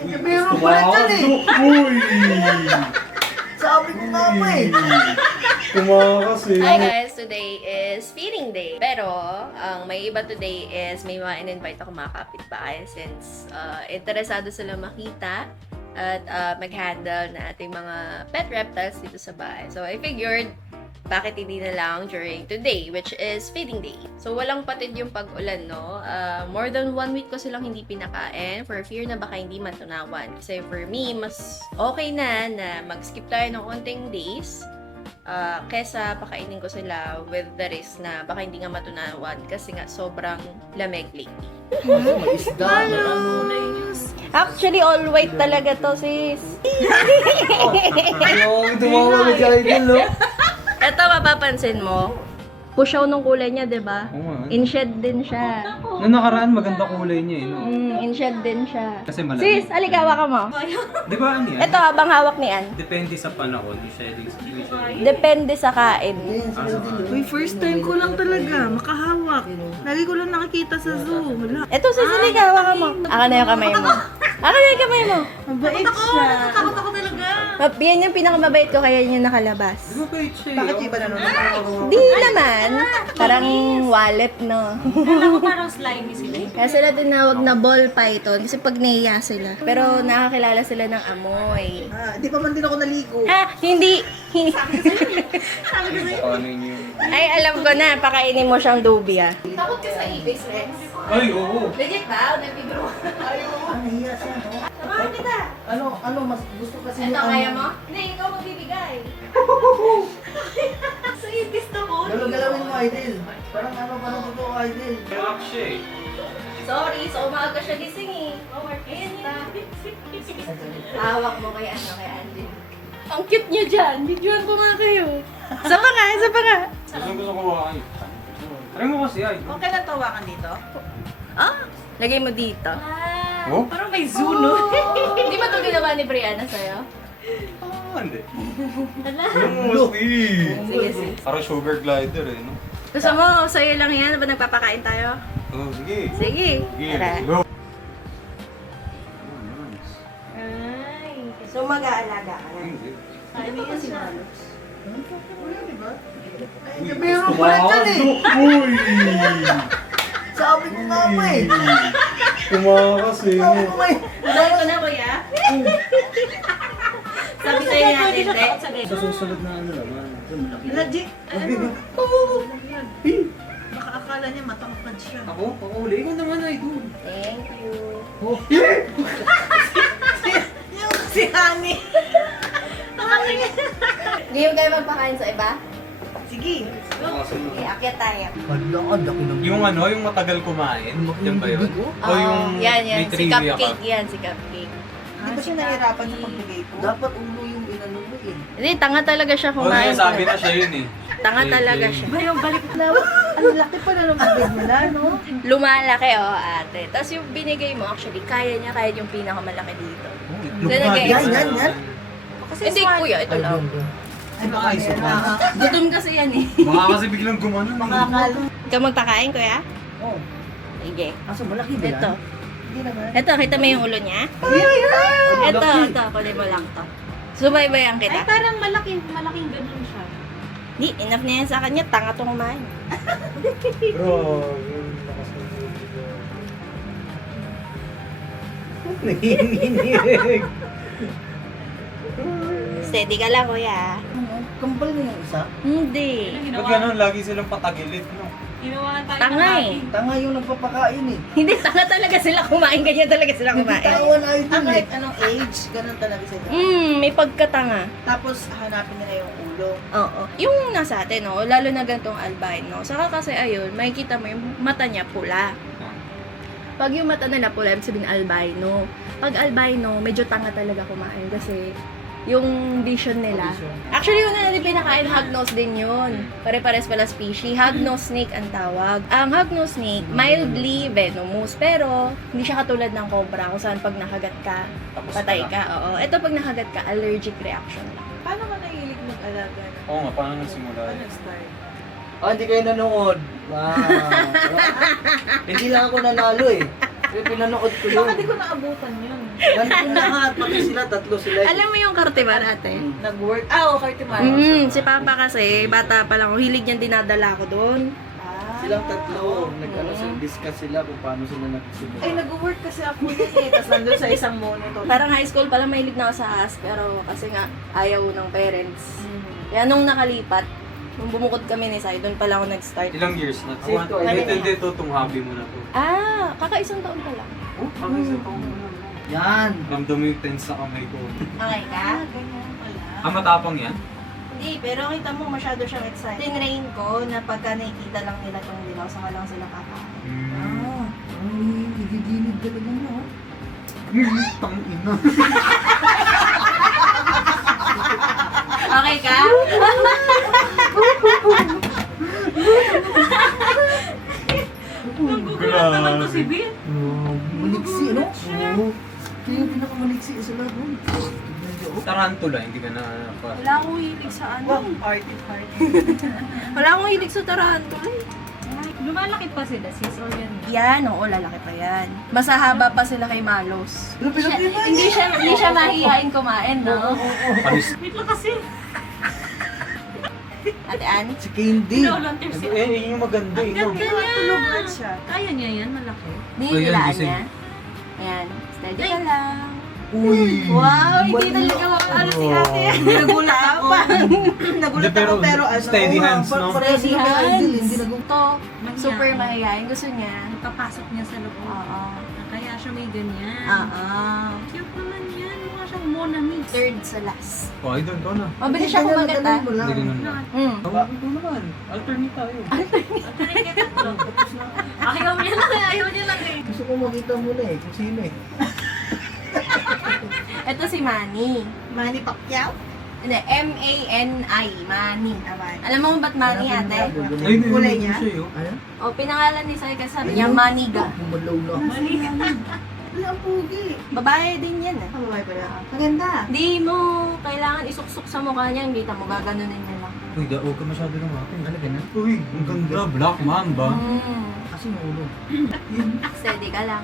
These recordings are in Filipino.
Meron pala dyan eh. Uy! Sabi ko nga pa eh. Tumakas eh. Hi guys! Today is feeding day. Pero, ang may iba today is may mga in-invite ako mga kapitbahay since interesado sila makita at mag-handle na ating mga pet reptiles dito sa bahay. So, I figured, bakit hindi na lang during today, which is feeding day. So, walang patid yung pag-ulan, no? More than 1 week ko silang hindi pinakain for fear na baka hindi matunawan. Kasi for me, mas okay na mag-skip tayo ng konting days kesa pakainin ko sila with the risk na baka hindi nga matunawan kasi nga sobrang lamig lately. May isda. Actually, all white talaga to, sis. Yung tumawag si Idol, no? Ito, mapapansin mo, pusyaw nung kulay niya, di ba? Oo nga. In-shed din siya. Noong nakaraan, maganda kulay niya eh, no? In-shed din siya. Kasi malamig. Sis, aligawa ka mo. Di ba ano yan? Ito, habang hawak ni Ann. Depende sa panahon, usually. Depende sa kain. Uy, first time ko lang talaga makahawak. Lagi ko lang nakikita sa zoo. Wala. Ito, sis, aligawa ka mo. Aka na yung kamay mo. Aka na yung kamay mo. Mabait siya. Takot ako talaga. Yan yung pinakamabait ko, kaya yun yung nakalabas. Mabait siya eh. Bakit iba na nun? Di naman. Parang wallet, no? Kala ko parang slimy sila. Kaya sila tinawag na ball python kasi pag naiya sila. Pero nakakilala sila ng amoy. Di pa man din ako naligo. Hindi. Ano yun? Ay, alam ko na. Pakainin mo siyang dubia. Takot ka sa ibis, Rex. Ay, oo. Legit ba? Nagpibiro ka. Nahiya siya, no? Samahan kita. Ano, mas gusto kasi Ito, yung kaya mo? Hindi, ikaw magbibigay. Sa ibis na ko. Galaw-galawin mo, Idol. Parang totoo, Idol. Relax siya eh. Sorry, so umaga siya gising eh. Hawak mo kay Andy. Ang cute niya dyan. Videoan ko nga kayo. Isa pa nga. Gusto ko makain. Try mo kasi ay. Okay lang tawakan dito? Lagay mo dito. Oh? Parang may zoo, no? Hindi ba ito ginawa ni Brianna sa'yo? Hindi. Hala. Sige. Parang sugar glider eh, no? Gusto mo, sa'yo lang yan? Ba nagpapakain tayo? Oh, sige. Sige. Sige, Tara. let's go. Ay. So, mag-aalaga ka na. Hindi. Ano yan siya? Meron pala dyan eh. Uy! Sabi ko nga pa eh. Tumakas eh. Sabi ko may... Dahil ko na, kuya? Sabi sa'yo natin, hindi. Sa susunod na ano naman. Legit. Baka akala niya matangkad siya. Ako? Uli? Ikaw naman ay doon. Thank you. Yung si Honey. Hindi yung kayo magpakain sa iba? Sige. Okay, akyat tayo. Padlakad ako ng... Yung ano, yung matagal kumain, yan ba yun? O yung yan. may Si trivia ka? Cupcake yan, si Cupcake. Di ba siya nahirapan sa pagbigay ko? Dapat ulo yung inano mo eh. Hindi, tanga talaga siya O kumain. sabi na siya yun eh. Tanga talaga siya. Ba yung balik na? Ang laki pala ng bibig nila, no? Lumalaki, ate. Tapos yung binigay mo, actually, kaya yung pinakamalaki dito. Itlog Yan, nga, yan, di ba? yan. Hindi, kuya, ito lang. Ay, baka Ay, meron. sobrang. Gutom kasi yan eh. Baka kasi biglang gumano. Makakalo. Ikaw magpakain, kuya? Oh, Sige. kaso malaki ba yan? Ito. Hindi naman. Ito, kita mo yung ulo niya? Ito, kunin mo lang to. Subaybayan Ay, kita. parang malaking ganun siya. Di, enough na yan sa kanya. Tanga tong kumain. Bro, nanginginig. Steady ka lang, kuya. Kambal na yung isa. Hindi. Ba't ganun, lagi silang patagilid, no? Ginawa tayo Tanga eh. Tanga yung nagpapakain eh. Hindi, tanga talaga sila kumain. Ganyan talaga sila kumain. Bitawan Idol eh. Kahit anong age, ganun talaga sila. May pagkatanga. Tapos hanapin nila yung ulo. Oo. Yung nasa atin, no? Lalo na gantong albino. Saka kasi ayun, makikita mo yung mata niya pula. Pag yung mata nila pula, ibig sabihin albino. Pag albino, medyo tanga talaga kumain kasi yung vision nila. Actually, yung natin pinakain, hognose din yun. Pare-pares pala species. Hognose snake ang tawag. Ang hognose snake, mildly venomous. Pero, hindi siya katulad ng cobra kung saan pag nakagat ka, Tapos patay na. ka. Oo. Ito pag nakagat ka, allergic reaction lang. Paano ka nahilig mag-alaga? Oo nga, paano nagsimula? Paano nag-start? Hindi kayo nanonood. Wow. Hindi lang ako nanalo eh. Yung pinanood ko yun. Baka di ko naabutan yun. Nandun lahat, pati sila, tatlo sila. Alam mo yung Cartiman ate? Nag-work. Okay, Timar. Si Papa kasi, bata pa lang, hilig niyang dinadala ko doon. Silang tatlo, discuss sila kung paano sila nagsimula. Ay, nag-work kasi ako nun eh. Tapos nandun sa isang monitor. Parang high school pa lang mahilig na ako sa AS, pero kasi nga, ayaw ng parents. Kaya nung nakalipat, nung bumukod kami ni Sai, doon pala ako nag-start. Ilang years na? Same to, Hindi to, itong hobby mo na to. Kakaisang taon pa lang. Oh, pakisa ko mo na. Yan. Ramdam mo yung tense sa kamay ko. Okay ka? Ganyan pala. Matapang yan? Hindi, pero kita mo masyado siyang excited. Tinrain ko na pagka nakikita lang nila itong dilaw, saka lang sila kakain. Ah, ay, nagigilid talaga na. Tangina. Okay ka? Nagugulat naman to si Bill. Maliksi, ano? Oo. Ito yung pinakamaliksi sa lahat. Tarantula, hindi ka na Wala akong hilig sa ano. Party. Wala akong hilig sa tarantula. Lumalaki pa sila, sis, o yan. Yan, oo, lalaki pa yan. Mas haba pa sila kay Malos. Pero Hindi siya mahihain kumain, no? panis. Wait lang kasi. Ate Ann? Si Candy. Naulan tips siya. Yun yung maganda eh. Ganda niya. Siya. Kaya niya yan, malaki. Nihilaan gising. niya. Ayan, steady ka lang. Uy. Wow, hindi talaga mapapalo si ate. Nagulat ako. Nagulat Hindi, ako, pero ano. steady hands, no? Pareho sila kay Idol, hindi Ito, Mahihain. super mahihain. Gusto niya. Papasok niya sa loob. Oo. Kaya siya may ganyan. Oo. Cute naman yan. Mukha siyang Monami. Third sa last. Oh, idol ko na. Mabilis siya kumagat ah. Hindi ganun na. Hmm. Ito naman. Alternate tayo. Ayaw niya lang eh. Gusto ko makita muna eh, kung sino eh. Ito si Manny. Manny Pacquiao? Hindi, M-A-N-I. Manny. Alam mo ba't Manny ate? Ay, Kulay niya? Siya, yun. Ano? O, pinangalan ni Sai kasi sabi niya Maniga. Kumalaw na. Ay, ang pugi. Babae din yan eh. Ang babae pala. Maganda. Hindi mo kailangan isuksok sa mukha niya, hindi mo gaganunin niya lang. Uy, huwag ka masyado ng akin. Ano ganun? Uy, ang ganda. Black Mamba. Kasi naulo. Steady ka lang.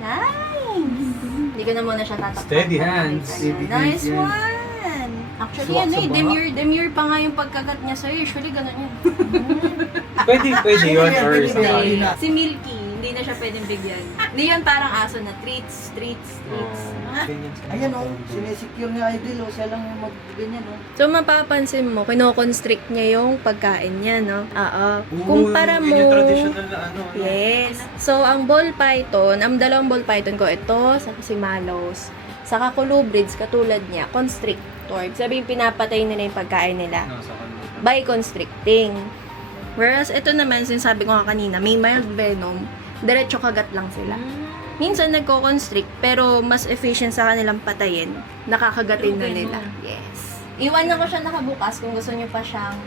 Nice! Hindi ko na muna siya tatakpan. Steady hands. Steady Nice hands yan. one! Actually, Swak ano sa eh, baba. demure pa nga yung pagkagat niya sa'yo. Usually, ganun yun. Pwede yun. Pwede, Or pwede. Hindi. na. Si Milky, hindi na siya pwedeng bigyan. Hindi yun parang aso na treats. Ayan o, sinesecure niya Idol o, siya lang yung magganyan o. So, mapapansin mo, kinoconstrict niya yung pagkain niya, no? Oo. Kumpara mo... Yun yung traditional na ano. Yes. So, ang ball python, ang dalawang ball python ko, ito, sa si Malos, saka colubrids, katulad niya, constrictor. Sabi pinapatay nila yung pagkain nila Nasa kanila. by constricting. Whereas, ito naman, sinasabi ko nga kanina, may mild venom, diretso kagat lang sila. Minsan nagko-constrict, pero mas efficient sa kanilang patayin, nakakagatin na nila. Yes. Iwanan ko siya nakabukas kung gusto niyo pa siyang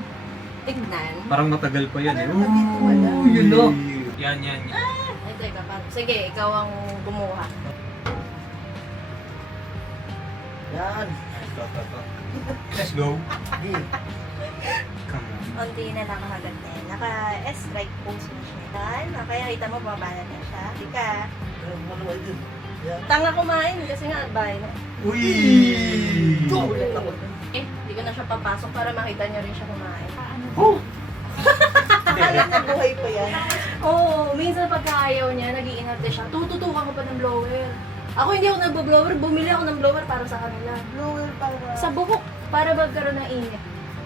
tignan. Parang matagal pa yan eh. Wala. Yun Yun o. Yan. Ay, teka, sige, ikaw ang kumuha. Yan. Let's go. Sige. Come on. Konti na nakakagat na yan. Naka-strike pose na siya. Yan. Kaya kita mo, babala na siya. Di ka. Ano Idol? Yan. Tanga kumain kasi nga, bye na. Uy! Ulit ako. Hindi ko na siya papasok para makita niyo rin siya kumain. Oh! Akala na buhay pa yan. Oo, minsan pagka ayaw niya, nag-iinarte siya. Tututukan ko pa ng blower. Ako hindi ako nagbo-blower, bumili ako ng blower para sa kanila. Blower para. Sa buhok, para magkaroon ng init.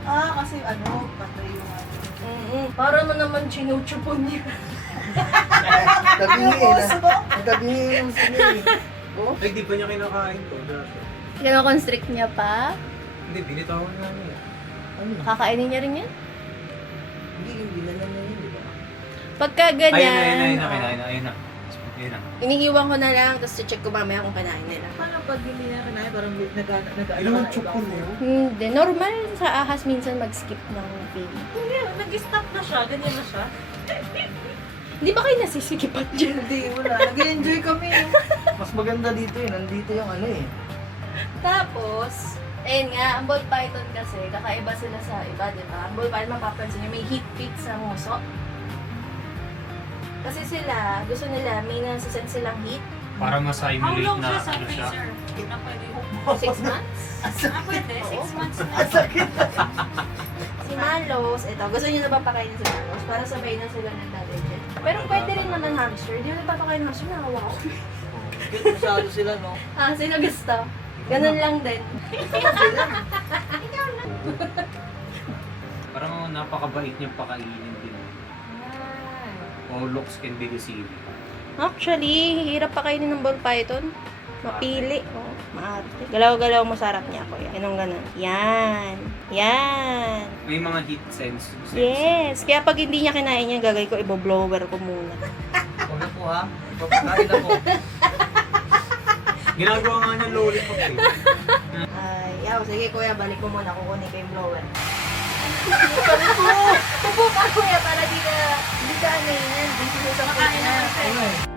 Kasi ano, patay yung ano. Para mo naman chinuchupon niya. Tabihin na. Tabihin yung sini. Oh? Ay, di ba niya kinakain to? Kino-constrict niya pa. Hindi, binitawan nga niya. Ano? Kakainin niya rin yan. Hindi na naman yun, di ba? Pagka ganyan, Ayun na. iniiwan ko na lang, tapos check ko mamaya kung kanain nila. Paano pag hindi na kanain, parang Ilan ang chupon niyo? Hindi, normal sa ahas minsan mag-skip ng feeding. Hindi, nag-stop na siya, ganyan na siya. Hindi ba kayo nasisikipat dyan? Hindi, wala. Nag-enjoy kami. Mas maganda dito eh. Nandito yung ano eh. Tapos, ayun nga, ang ball python kasi, kakaiba sila sa iba, di ba? Ang ball python, mapapansin niyo, may heat pit sa nguso. Kasi sila, gusto nila, may nasa-sense silang heat. Para How ma-simulate long na siya sa ano siya. freezer? Na pwede hook mo. 6 months. Pwede, 6 months na. Si Malos, ito, gusto niyo na ba pakainin si Malos? Para sabay na sila ng digestion. Pero pwede rin naman ng hamster. Hindi na papakain ng hamster, nakawa ko. Cute masyado sila, no? Ah, sino gusto? Ganun lang din. Parang napakabait niyang pakainin din. All looks can be deceiving. Actually, hirap pakainin ng ball python. Mapili. Oh, maarte. Galaw-galaw mo sa harap niya, kuya. Anong ganun? Yan. Yan. May mga heat sense. Yes. Kaya pag hindi niya kinain yan, gagawin ko, iboblower ko muna. Huwag na po, ha? Papakain na po. Ginagawa nga niya lollipop eh. Ay, yaw. Sige, kuya, balik mo muna. Kukunin ko yung blower. Upo ka, kuya, para di ka ano yun. Di ka sa Makain na. Ano eh?